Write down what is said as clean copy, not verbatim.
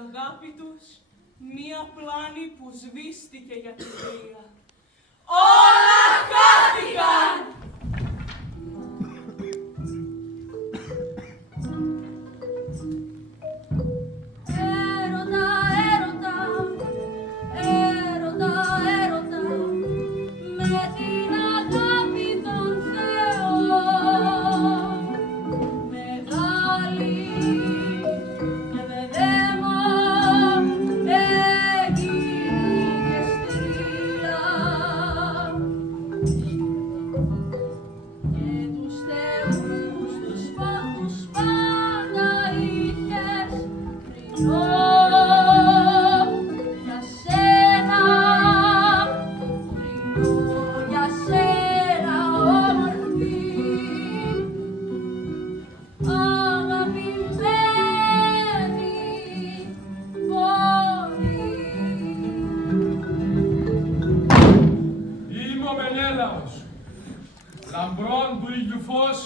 αγάπη τους μία πλάνη που σβήστηκε για τη βία. Όλα χάθηκαν! Έρωτα, έρωτα, έρωτα, έρωτα, με την αγάπη των Θεών, μεγάλη και με δέμα εκείνη και στρίλα, και τους θεούς τους πόθους πάντα είχες κρινό. Για σένα, για σένα όμορφη, αγαπημένη πόλη. Είμαι ο Μενέλαος, λαμπρόν του ήλιου φως,